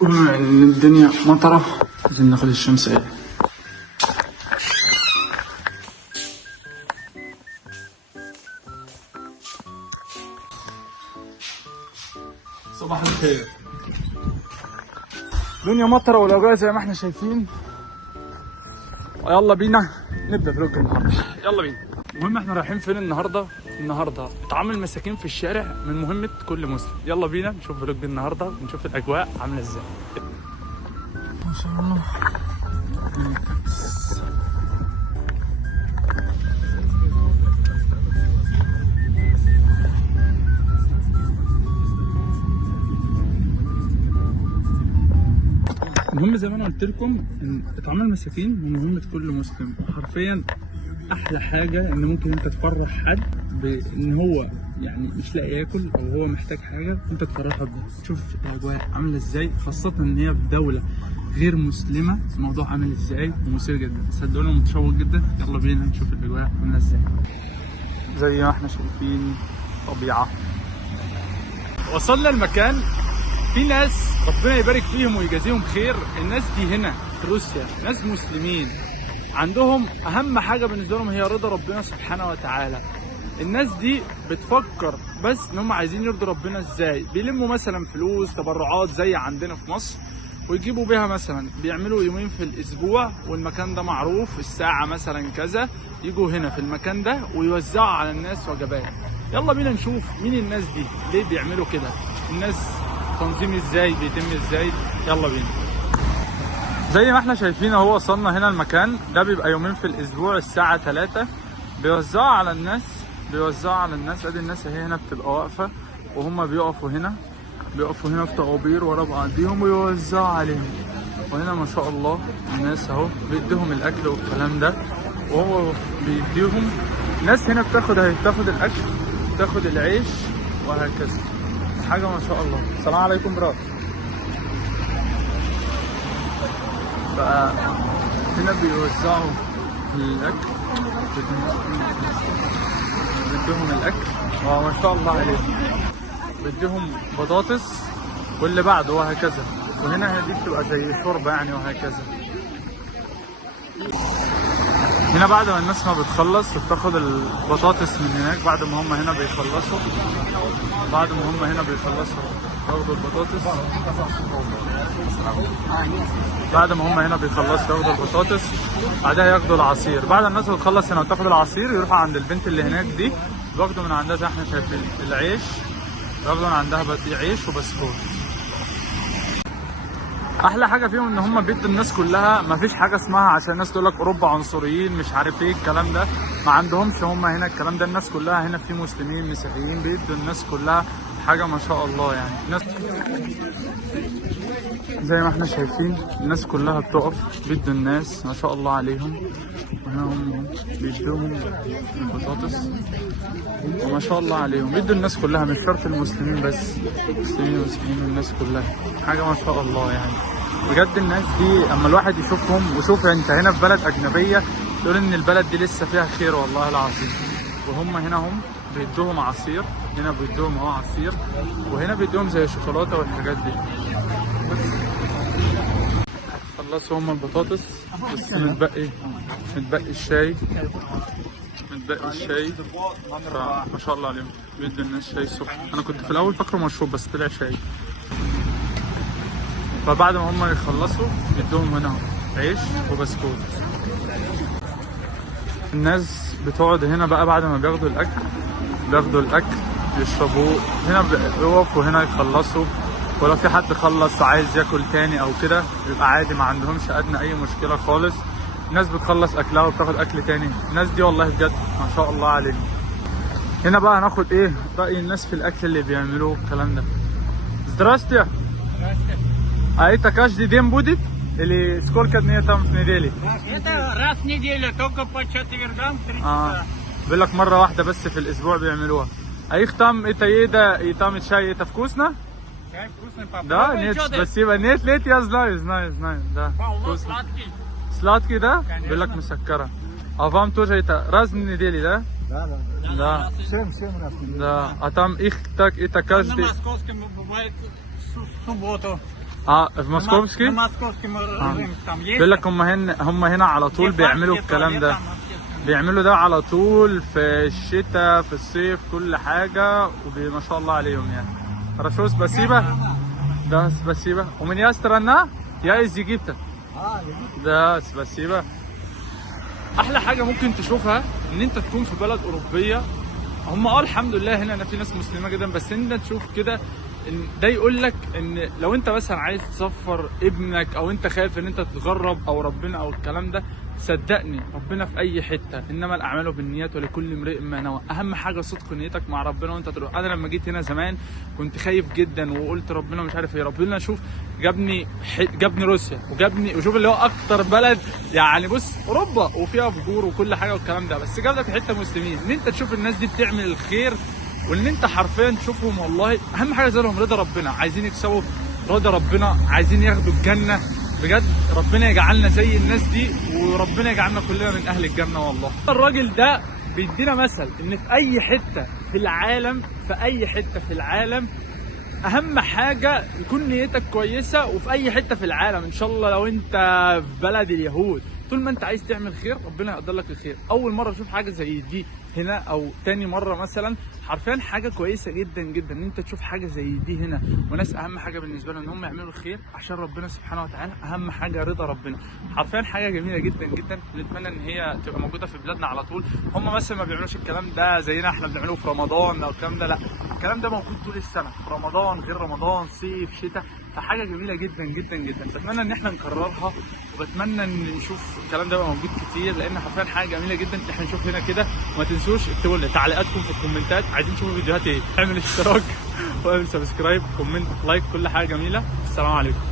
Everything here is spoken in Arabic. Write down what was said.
وبما ان الدنيا مطرة لازم ناخد الشمس ايه. صباح الخير. الدنيا مطرة والاجواء زي ما احنا شايفين. يلا بينا نبدأ فلوج النهارده. يلا بينا. المهم احنا رايحين فين النهارده؟ النهارده طعام المساكين في الشارع من مهمة كل مسلم. يلا بينا نشوف فلوج النهارده ونشوف الاجواء عاملة ازاي. ما شاء الله. المهم زي ما انا قلت لكم ان اطعام المساكين من مهمه كل مسلم، وحرفيا احلى حاجه ان ممكن انت تفرح حد بان هو يعني مش لاقي ياكل او هو محتاج حاجه انت تفرحه بده. تشوف الاجواء عامله ازاي، خاصه ان هي في دوله غير مسلمه، الموضوع عامل ازاي ومثير جدا. صدقوني متشوق جدا. يلا بينا نشوف الاجواء عامله ازاي. زي ما احنا شايفين طبيعه. وصلنا المكان، في ناس ربنا يبارك فيهم ويجازيهم خير. الناس دي هنا في روسيا ناس مسلمين، عندهم اهم حاجه بالنسبه لهم هي رضا ربنا سبحانه وتعالى. الناس دي بتفكر بس ان هم عايزين يرضوا ربنا ازاي. بيلموا مثلا فلوس تبرعات زي عندنا في مصر ويجيبوا بيها، مثلا بيعملوا يومين في الاسبوع والمكان ده معروف الساعه مثلا كذا، يجوا هنا في المكان ده ويوزعوا على الناس وجبات. يلا بينا نشوف مين الناس دي، ليه بيعملوا كده، الناس تنظيم ازاي، بيتم ازاي. يلا بينا. زي ما احنا شايفين اهو وصلنا هنا المكان ده، بيبقى يومين في الاسبوع الساعة 3 بيوزعوا على الناس. ادي الناس اهي هنا بتبقى واقفة وهم بيقفوا هنا في طوابير ورا بعضيهم ويوزعوا عليهم. وهنا ما شاء الله الناس اهو بيديهم الاكل والكلام ده، وهو بيديهم. الناس هنا بتاخد الاكل، بتاخد العيش وهكذا. حاجة ما شاء الله. السلام عليكم براد. بقى هنا بيوزعوا الأكل، بديهم الأكل وما شاء الله عليهم، بديهم بطاطس واللي بعده وهكذا. وهنا دي بتبقى زي شوربة يعني وهكذا. هنا بعد ما الناس ما بتخلص بتاخد البطاطس من هناك. بعد ما هم هنا بيخلصوا ياخدوا البطاطس. ياخدوا البطاطس، بعدها ياخدوا العصير. بعد الناس ما بتخلص هنا وتاخد العصير يروحوا عند البنت اللي هناك دي، بياخدوا من عندها زي احنا شايفين العيش، بياخدوا من عندها عيش وبسكوت. احلى حاجه فيهم ان هم بيدوا الناس كلها، ما فيش حاجه اسمها عشان الناس تقول لك اوروبا عنصريين مش عارف ايه الكلام ده، ما عندهمش هم هنا الكلام ده. الناس كلها هنا في مسلمين مسيحيين، بيدوا الناس كلها حاجه ما شاء الله يعني. الناس زي ما احنا شايفين الناس كلها بتقف، بيدوا الناس ما شاء الله عليهم. وهنا هم بيدوهم البطاطس وما شاء الله عليهم، بيدوا الناس كلها مش شرط المسلمين بس، مسلمين ومسيحيين والناس كلها. حاجه ما شاء الله يعني بجد. الناس دي اما الواحد يشوفهم، وشوف انت هنا في بلد اجنبيه تقول ان البلد دي لسه فيها خير والله العظيم. وهم هنا هم بيدوهم عصير، هنا بيدوهم عصير، وهنا بيدوهم زي شوكولاته والحاجات دي. خلصوا هم البطاطس بس متبقي الشاي، فما شاء الله عليهم بيدوا الناس شاي سخن. انا كنت في الاول فاكره مشروب بس طلع شاي. فبعد ما هم يخلصوا يدوهم هنا عيش وبسكوت. الناس بتقعد هنا بقى بعد ما بياخدوا الاكل يشربوه هنا، بيقفوا هنا يخلصوا. ولو في حد خلص عايز ياكل تاني او كده يبقى عادي، ما عندهمش ادنى اي مشكله خالص. الناس بتخلص اكلها وبتاخد اكل تاني. الناس دي والله بجد ما شاء الله عليهم. هنا بقى هناخد ايه راي الناس في الاكل اللي بيعملوه الكلام ده. Здравствуйте. А это каждый день будет? Или сколько дней там в неделе? Это раз в неделю, только по четвергам 3 часа. بيقول لك مرة واحدة بس في الأسبوع بيعملوها. А их там это еда и там чай, это вкусно? Чай вкусный, попробуй. Да, нет, спасибо. Нет, я знаю, да. Вкусно. Сладкий. Сладкий, да? Конечно. بيقول لك مسكرة. А вам тоже это раз в неделю, да? Да. Всем раз. Да. А там их так это На каждый... московском бывает в субботу. في موسكوفسكي. Московский рынок там есть. بيقول لك هم هنا على طول بيعملوا الكلام ده، بيعملوا ده على طول في الشتاء في الصيف كل حاجة، وما شاء الله عليهم يعني. Хорошо, спасибо. Да, спасибо. У меня страна, я из Египта. Да, спасибо. احلى حاجة ممكن تشوفها ان انت تكون في بلد اوروبية. هم الحمد لله هنا في ناس مسلمة جدا، بس انت تشوف كده ان ده يقول لك ان لو انت مثلا عايز تسفر ابنك او انت خايف ان انت تتغرب او ربنا او الكلام ده، صدقني ربنا في اي حته، انما الاعمال بالنيات ولكل امرئ ما نوى. اهم حاجه صدق نيتك مع ربنا وانت تروح. انا لما جيت هنا زمان كنت خايف جدا وقلت ربنا مش عارف ايه، ربنا شوف جابني روسيا وشوف اللي هو اكتر بلد يعني بص اوروبا وفيها فجور وكل حاجه والكلام ده، بس جاب لك حته مسلمين ان انت تشوف الناس دي بتعمل الخير، وان انت حرفيا تشوفهم. والله اهم حاجه زي لهم رضا ربنا، عايزين يكسبوا رضا ربنا، عايزين ياخدوا الجنه بجد. ربنا يجعلنا زي الناس دي، وربنا يجعلنا كلنا من اهل الجنه. والله الراجل ده بيدينا مثل ان في اي حته في العالم، اهم حاجه يكون نيتك كويسه. وفي اي حته في العالم ان شاء الله، لو انت في بلد اليهود، طول ما انت عايز تعمل خير ربنا يقدر لك الخير. اول مره اشوف حاجه زي دي هنا او تاني مره مثلا، حرفيا حاجه كويسه جدا جدا ان انت تشوف حاجه زي دي هنا. وناس اهم حاجه بالنسبه لهم ان هم يعملوا الخير عشان ربنا سبحانه وتعالى، اهم حاجه رضا ربنا. حرفيا حاجه جميله جدا جدا، نتمنى ان هي تبقى موجوده في بلادنا على طول. هم مثلا ما بيعملوش الكلام ده زينا احنا بنعمله في رمضان او الكلام ده، لا الكلام ده موجود طول السنه، في رمضان غير رمضان، صيف شتاء، فحاجه جميله جدا جدا جدا. بتمنى ان احنا نكررها، وبتمنى ان نشوف الكلام ده موجود كتير، لان حرفيا حاجه جميله جدا احنا نشوف هنا كده. وما تنسوش اكتبوا لنا تعليقاتكم في الكومنتات، عايزين تشوفوا فيديوهات ايه، اعمل اشتراك واعمل سبسكرايب، كومنت، لايك، كل حاجه جميله. السلام عليكم.